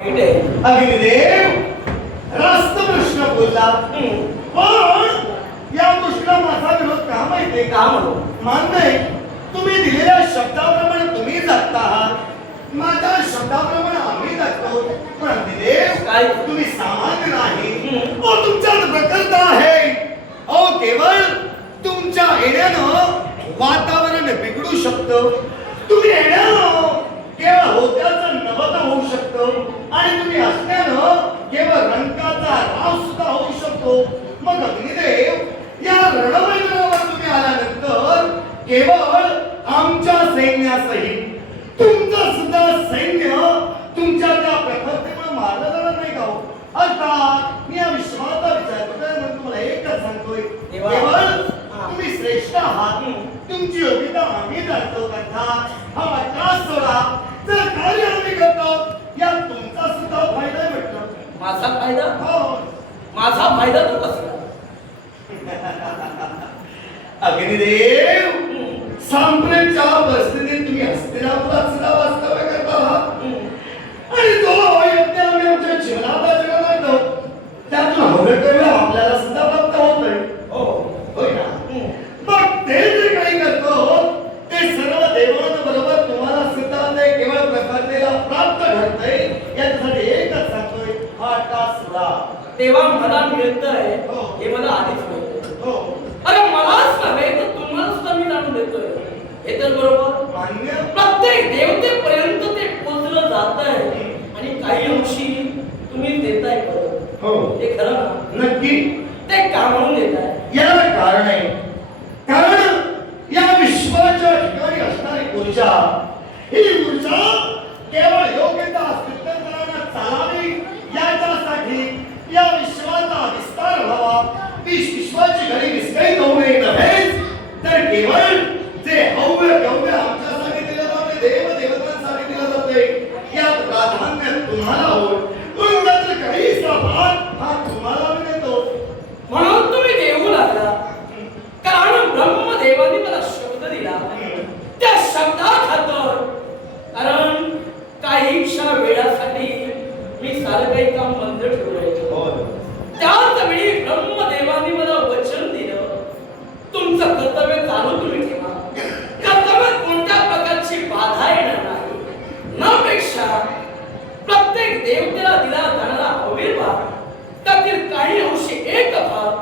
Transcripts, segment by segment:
अग्निदेव रास्त प्रश्न बोलला पण या गोष्टीला माझा विरोध का माहितीये का म्हणून मान्य आहे तुम्ही दिलेल्या शब्दाप्रमाणे तुम्ही जगता आहात माझ्या शब्दाप्रमाणे आम्ही जगतो पण अग्निदेव काय तुम्ही सामान्य नाही तुमच्यात प्रकर्ता आहे केवळ तुमच्या येण्यानं वातावरण बिघडू शकतं तुम्ही येण्यानं केवळ होत्याचं नवत होऊ शकतं आणि तुम्ही असल्यानं केवळ रंकाचा राव सुद्धा होऊ शकतो मग अग्निदेव या रणमैदानावर तुम्ही आल्यानंतर केवळ आमच्या सैन्यासहित तुमचं सुद्धा सैन्य तुमच्या त्या प्रखरतेमुळे मारलं जाणार नाही का हो अर्थात मी या विश्वाचा विचार करतोय म्हणून तुम्हाला एकच सांगतोय केवळ तुम्ही श्रेष्ठ आहात तुमची योग्यता आम्ही जाणतो अर्थात हा त्रास सोडा जर कार्य आम्ही करतो या तुमचा सुद्धा फायदा भेटतो माझा फायदा हो माझा फायदा तो कसला अग्निदेव सांप्रतच्या परिस्थितीत तुम्ही हस्तिनापुरात सुद्धा वास्तव्य करता आहात आणि तो यज्ञ आम्ही आमच्या जीवनात आचरण करतो त्यातून हवं कर्म आपल्याला सुद्धा प्राप्त होतंय हो होय ना मग ते जे काही करतो ते सर्व देवांबरोबर तुम्हाला सुद्धा ते केवळ प्रकारतेला प्राप्त घडतंय यासाठी एकच सांगतोय हा टास सोडा तेव्हा मला मिळतंय हो. हे मला आधीच मिळतंय हो अरे मलाच नव्हे तर तुम्हाला सुद्धा मी जाणून देतोय हे तर बरोबर मान्य प्रत्येक देवतेपर्यंत ते पोचलं जात आहे आणि काही अंशी तुम्ही देताय परत हो हे खरं ना नक्की ते का म्हणून देताय याला कारण आहे कारण या विश्वाच्या ठिकाणी असणारी ऊर्जा ही ऊर्जा केवळ योग्यता अस्तित्वाला चालावी याच्यासाठी या विश्वाचा विस्तार व्हावा विश्वाची घडी विस्कळीत होऊ नये नव्हेच तर केवळ जे हव्य गव्य आमच्यासाठी दिलं जाते देव देवतांसाठी दिलं जाते यात प्राधान्य तुम्हाला होईल म्हणून त्यातलं काहीसा भाग हा तुम्हाला मिळतो म्हणून तुम्ही देऊ लागला कारण ब्रह्मदेवाने मला शब्द दिला त्या शब्दाखातर कारण काही क्षण वेळासाठी मी सारं काही काम बंद ठेवलंय त्याच वेळी ब्रह्मदेवाने मला वचन दिलं तुमचं कर्तव्य चालू तुम्ही ठेवा कर्तव्यात कोणत्या प्रकारची बाधा येणार नाही नापेक्षा प्रत्येक देवतेला दिला जाणारा आविर्भाव त्यातील काही अंशी एक भाग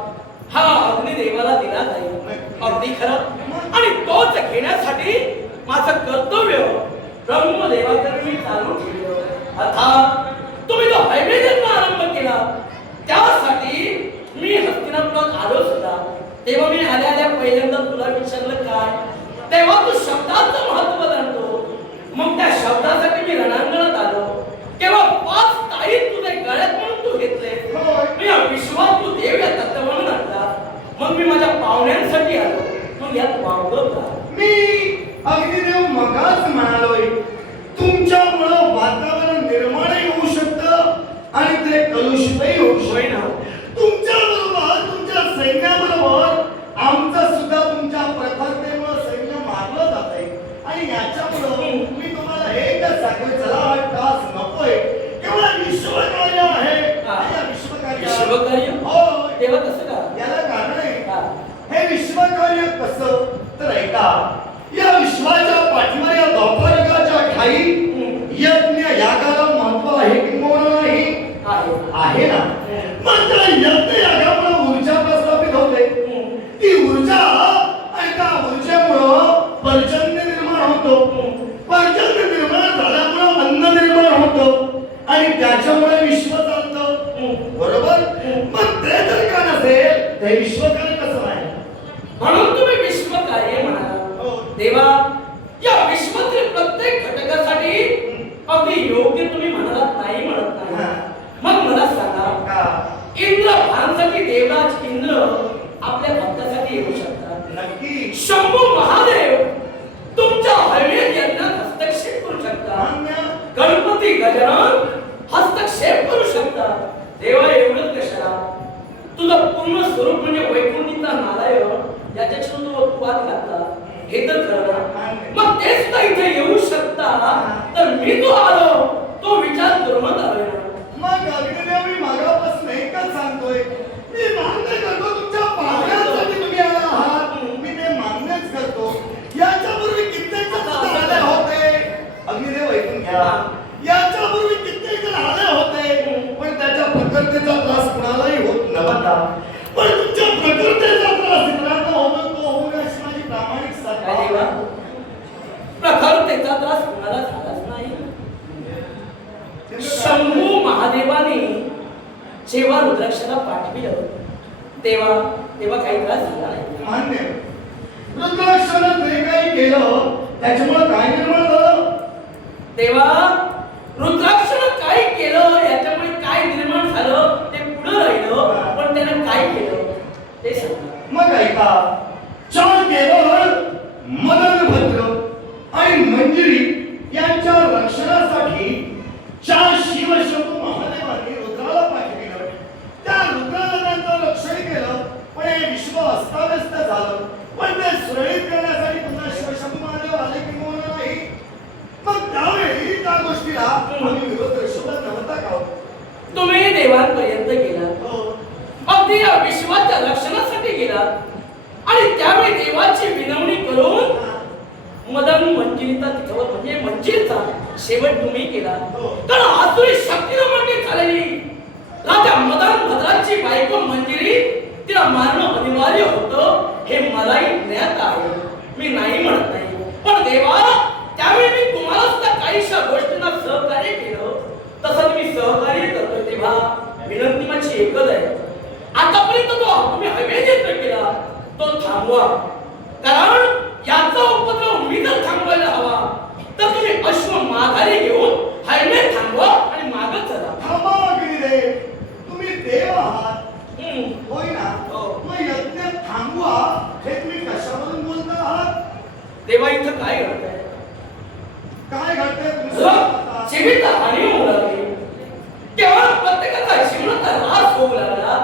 हा अग्निदेवाला दिला जाईल अगदी खरं आणि तोच घेण्यासाठी माझं कर्तव्य ब्रह्मदेवाकडे मी चालू ठेवलं अर्थात तुम्ही जो हैवेजन्म आरंभ केला त्यासाठी मी हस्तिनापुरात आलो सुद्धा तेव्हा मी आल्या पहिल्यांदा तुला विचारलं काय तेव्हा तू शब्दाचं महत्व जाणतो मग त्या शब्दासाठी मी रणांगणात आलो केव्हा 5 ताईत तुझे गळ्यात म्हणून तू घेतले मी विश्वात तू देव या तत्वानं आणला मग मी माझ्या पाहुण्यांसाठी आलो मग यात वावगं का मी अग्निदेव मगाच म्हणालोय तुमच्यामुळं वातावरण निर्माणही होऊ शकतं आणि ते कलुषितही होऊ शकतं तुमच्या बरोबर तुमच्या सैन्याबरोबर आमचं सुद्धा तुमच्या प्रखरतेमुळे सैन्य मारलं जातंय आणि याच्यामुळं मी तुम्हाला एकच सांगतोय चला हा टास नकोय केवळ विश्वकार्य आहे विश्वकार्य हो तेव्हा कसं का याला कारण आहे हे विश्वकार्य कसं तर ऐका या विश्वाच्या पाठीमागे या द्वापारयुगाच्या ठाई यज्ञ यागाला महत्व आहे किंवा नाही आहे ना मात्र यज्ञ यागामुळे ऊर्जा प्रस्थापित होते ती ऊर्जा आणि त्या ऊर्जेमुळं पर्जन्य निर्माण होतो पर्जन्य निर्माण झाल्यामुळं अन्न निर्माण होतं आणि त्याच्यामुळे विश्व चालतं बरोबर मग ते जर का नसेल ते विश्वकार्य कसं आहे म्हणून तुम्ही विश्वकार्य म्हणाला देवा या विश्वातील प्रत्येक घटकासाठी अगदी योग्य तुम्ही म्हणालात नाही म्हणत नाही मग मला सांगा इंद्र भानसाठी देवराज इंद्र आपल्या भक्तासाठी येऊ शकतात नक्की शंभू महादेव तुमच्या हवेत यज्ञात हस्तक्षेप करू शकतात गणपती गजानन हस्तक्षेप करू शकतात देवा एवढंच कशाला तुझं पूर्ण स्वरूप म्हणजे वैकुंठीचा नारायण याच्याशी तू वाद घातला हे तर खरं मग तेच तर इथे येऊ शकता तर मी तो आलो तो विचार करूनच आलोय जेव्हा रुद्राक्षाला पाठविलं तेव्हा तेव्हा काही त्रास झाला नाही. मान्य. रुद्राक्षानं जे काही केलं त्याच्यामुळे काय निर्माण झालं? तेव्हा रुद्राक्षानं काय केलं याच्यामुळे काय निर्माण झालं ते पुढे राहिलं, पण त्यानं काय केलं ते सांगा. मग ऐका, चार केवळ मदनभद्र आणि मंजिरी यांच्या रक्षणासाठी चार शिवशंभू महादेवांनी रुद्राला पाठविलं. त्या रुद्राला त्यांचं रक्षण केलं, पण हे विश्व अस्ताव्यस्त झालं. पण ते सुरळीत करण्यासाठी पुन्हा शिवशंभू महादेव आले की मोहन नाही. मग त्यावेळी त्या गोष्टीला आम्ही विरोध दर्शवला नव्हता का? तुम्ही देवांपर्यंत गेला, हो. अगदी या विश्वाच्या रक्षणासाठी गेला आणि त्यावेळी देवाची विनवणी करून मदन मंजिरीचा तिच्यावर म्हणजे मंजिरीचा शेवट तुम्ही केला. कारण आसुरी शक्तीनं मंजिरी झालेली राजा मदन भद्राची बायको मंजिरी तिला मारणं अनिवार्य होतं हे मलाही ज्ञात आहे. मी नाही म्हणत नाही, पण देवा त्यावेळी मी तुम्हाला सुद्धा काहीशा गोष्टींना सहकार्य केलं, तसं तुम्ही सहकार्य करतोय तेव्हा विनंती माझी एकच आहे, आतापर्यंत तो तुम्ही हवेत केला तो थांबवा. कारण याचा उपद्रव मी जर थांबवायला हवा तर तुम्ही अश्व माघारी घेऊन हायवे थांबवा आणि मागच चला. थांबा गिरिदेव, तुम्ही देव आहात होय ना? हो. मग यज्ञ थांबवा हे तुम्ही कशावरून बोलता आहात? देवा इथं काय घडतंय? काय घडतंय तुम्ही सांगा. जीवित हानी होऊ लागली तेव्हा प्रत्येकाचा जीवनाचा ऱ्हास होऊ लागला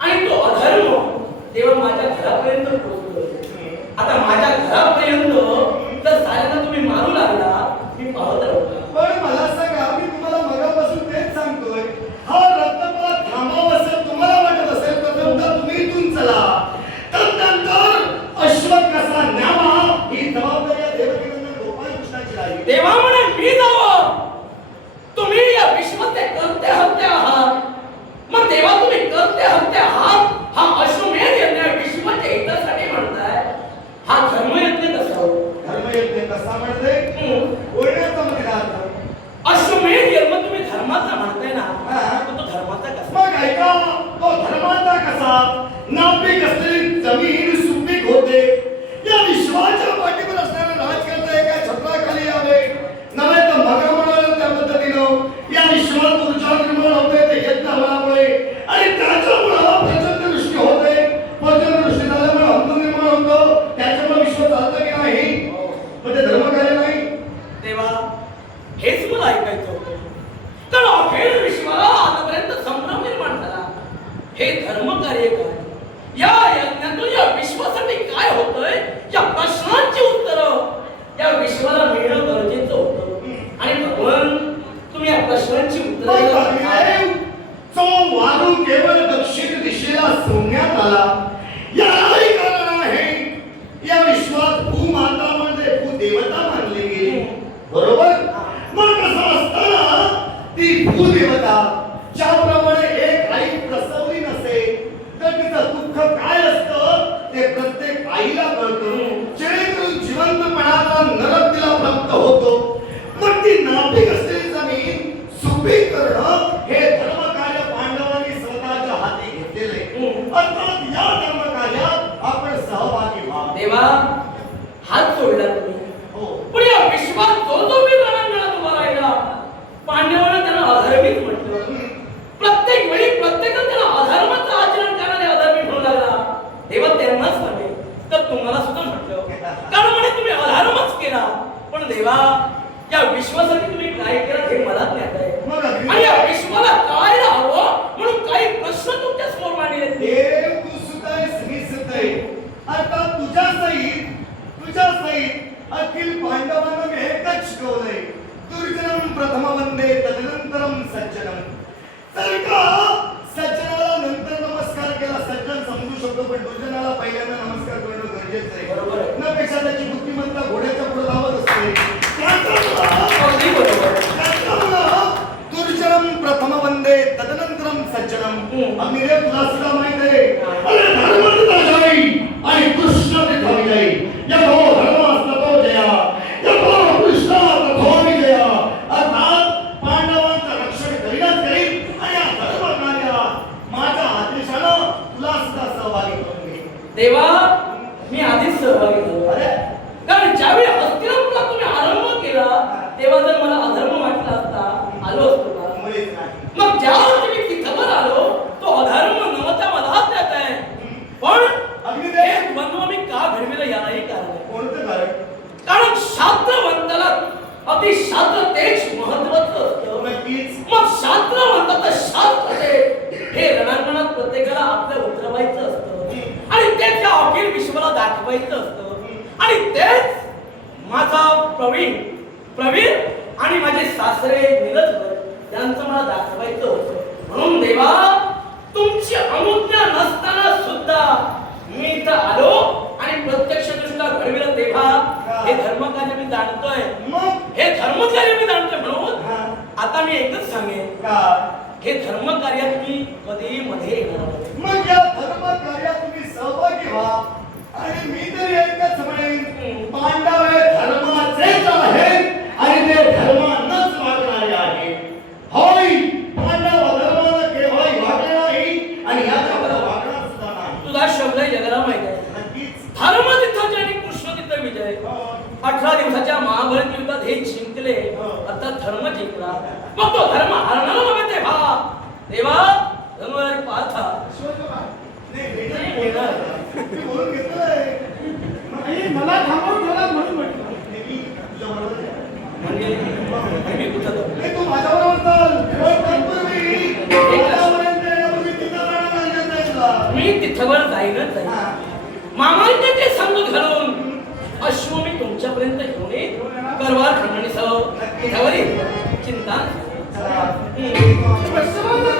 आणि तो अधर्म देवा माझ्या घरापर्यंत पोहोचलो. आता माझ्या घरापर्यंत जर साऱ्यांना तुम्ही मारू लागला मी पाहत राहू. पण मला सांगा, मी तुम्हाला मगापासून तेच सांगतोय, हा रत्नमाला थांबावा असेल तुम्हाला वाटत असेल तर तुम्ही इथून चला. तदनंतर अश्व कसा न्यावा ही जबाबदारी या देवकीनंदन गोपालकृष्णाची राहील. देवा म्हणे मी जावं, तुम्ही या विश्वाचे कर्ते हत्ते आहात. मग देवा तुम्ही कर्ते हत्ते आहात हा अश्वमेध यज्ञ विश्वाच्या हितासाठी म्हणताय, हा धर्मयज्ञ कसा हो? धर्मयज्ञ कसा म्हणते? बोलण्याचा मध्ये अर्थ अश्वमेध यज्ञ तुम्ही धर्माचा म्हणताय ना, हा. तो धर्माचा कसा? मग ऐका, तो धर्माचा कसा? नापीक असलेली जमीन सुपीक होते. या विश्वाच्या पाठीवर असणारे राजकर्ते एका छत्राखाली यावे, नव्हे तर मगा म्हणाले त्या पद्धतीनं या विश्वात ऊर्जा निर्माण होते ते यज्ञ बळामुळे आणि त्याच्यामुळं प्रचंड दृष्टी होते. प्रचंड दृष्टी झाल्यामुळे अंत निर्माण होतं. त्याच्यामुळे विश्व चालतं की नाही? मग ते धर्म कार्य नाही. देवा हेच मला ऐकायचं होतं. कारण अखेर विश्वाला आतापर्यंत संभ्रम निर्माण झाला. हे धर्म कार्य काय? या यज्ञातून या विश्वासाठी काय होतंय या प्रश्नांची उत्तरं या विश्वाला मिळणं गरजेचं होतं. आणि भगवान तुम्ही या प्रश्नांची उत्तरं तो वारू केवळ दक्षिण दिशेला सोडण्यात आला. यालाही कारण आहे, या विश्वात भूमाता म्हणजे भूदेवता मानली गेली. बरोबर? मग कसं असताना ती भूदेवता ज्याप्रमाणे एक आई प्रसवली नसे तर तिचं दुःख काय असतं ते प्रत्येक आईला कळतं. जेणेकरून जिवंतपणाचा नरक तिला प्राप्त होतो. मग ती नापीक असलेली जमीन सुपीक करणं हे धर्म कार्य पांडवांनी स्वतःच्या हाती घेतलेले. अर्थात या धर्म कार्यात आपण सहभागी व्हा. देवा हात सोडला तुम्ही, हो. पण या विश्वात जो जो मी रणांगणात उभा राहिला पांडवांना त्यांना अधर्मीच म्हटलं. प्रत्येक वेळी प्रत्येकाने त्याला अधर्माचं आचरण करणारे अधर्मी म्हणू लागला. देवा त्यांनाच नव्हे तर तुम्हाला सुद्धा म्हटलं, कारण म्हणे तुम्ही अधर्मच केला. पण देवा या विश्वासाठी तुम्ही काय केलं हे मला ज्ञात आहे. आणि या विश्वाला कळायला हवं म्हणून काही प्रश्न तुमच्या समोर मांडले. देव तू सुद्धा आहेस, मी सुद्धा आहे. आता तुझ्या सहित अखिल पांडवांना मी एकच शिकवलंय, दुर्जनम प्रथम वंदे तदनंतरम सज्जनम. तर का सज्जनाला नंतर नमस्कार केला सज्जन समजू शकतो, पण दुर्जनाला पहिल्यांदा नमस्कार करणं गरजेचं आहे. बरोबर. त्यापेक्षा त्याची बुद्धिमत्ता घोड्याच्या पुढे धावत असते. अगदी बरोबर. दुर्जनम प्रथम वंदे तदनंतरम सज्जनम. आम्ही रे तुला सुद्धा माहित आहे, अरे धर्म जाई आणि कृष्ण तिथं जाई. यथो धर्म तथो जया, यथो कृष्ण तथो विजया. अर्थात पांडवांचं रक्षण करीनच करीन आणि या धर्म कार्यात दाखवायचं असतं आणि तेच माझा प्रवीण आणि माझे सासरे नीरज यांचं मला दाखवायचं होतं. म्हणून देवा तुमची अनुज्ञा नसताना सुद्धा मी इथं आलो आणि प्रत्यक्ष दृष्टीला घडविलं. तेव्हा हे धर्मकार्य मी जाणतोय, हे धर्मकार्य मी जाणतोय. म्हणून आता मी एकच सांगेन, हे धर्मकार्यात मी कधी मध्ये येणार नाही. मग या धर्मकार्यात तुम्ही सहभागी व्हा आणि मी तर एकच म्हणेन, पांडव हे धर्माचेच आहे आणि ते धर्मानंच वागणारे आहे. होय, पांडव अधर्मानं केव्हाही वागले नाही आणि याच्यावर वागणार सुद्धा नाही. तुझा शब्द जगाला माहित आहे. नक्कीच धर्म तिथं आणि कृष्ण तिथं विजय. 18 दिवसाच्या महाभारत युद्धात हे जिंकले, आता धर्म जिंकला. मग तो धर्म हरणार नव्हे. तेव्हा देवा धर्म पाहता मी बोलून घेतोय. मला थांबवून ठेवला म्हणून म्हटलं. मी तुझ्याबरोबर आहे. म्हणजे मी कुठं जाऊ? नाही, तू माझ्याबरोबर चाल. पण तत्पूर्वी माझ्यापर्यंत येण्यापूर्वी तिथं जाणं गरजेचं आहे तुला. मी तिथवर जाईनच जाईन. मामांचे ते संग घालून अश्व मी तुमच्यापर्यंत घेऊन येईन. करवार खंडणी सह चिंता चला. वैष्णवांना